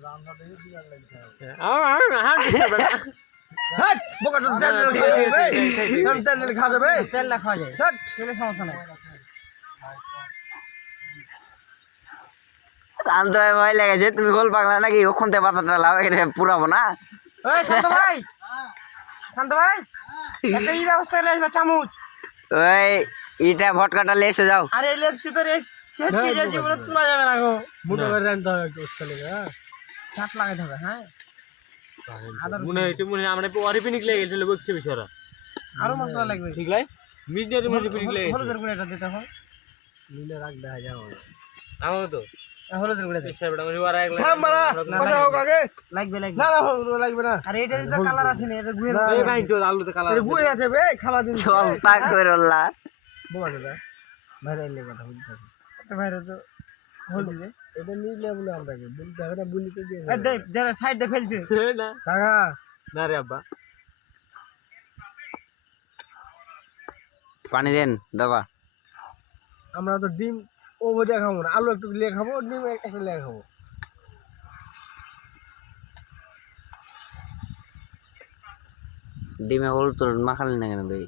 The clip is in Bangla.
শান্ত ভাই ভয় লেগেছে, তুমি গোল পাগলা নাকি? ওখান থেকে পাতাটা লাভ পুরাবো না। শান্ত ভাই, শান্ত ভাই, একটা এই ব্যবস্থা আসবে চামচ। ওই ইটা ভটকাটা লেসে যাও। আরে লেপসি তো রে ছেটকে যায়, জীবনে তোলা যাবে না গো। মোটা করে রাখতে হবে একটু চলে গা। ছাট লাগাতে হবে। হ্যাঁ মনে হইছে মনে আমরা ওয়ারি পিনিক লেগে গেছিল বকছে বিছরা। আরো মশলা লাগবে। ঠিক লাই মিডিয়ার মধ্যে পিনিক লেগে হলুদের গুঁড়া এটা দিতে হবে। নীলে রাখ দেখা যাও আমাকে তো হলুদের গুঁড়া দে। সেবড়া মানে ওরা একলা লাগবে লাগবে। না লাগবে না। আরে এটা তো কালার আসেনি, এটা গুঁড়া এই ভাই তো আলুতে কালার আছে। গুঁড়া আছে বে, খাওয়া দিন। চল তাক করল্লা বোমা দাদা বাইরে এলে কথা বলতে হবে। বাইরে তো হলুদ দে। এটা নিলে বলে আমরা বলতে হবে না, বলিতে দিয়ে এই দে, যারা সাইড দে ফেলছে না কাকা। না রে আব্বা। পানি দেন দাবা। আমরা তো ডিম ও ভজা খাবো না, আলু একটু লিয়ে খাবো, ডিম একটা লিয়ে খাবো। ডিমে হলুদ তো মাখালি না কেন ভাই?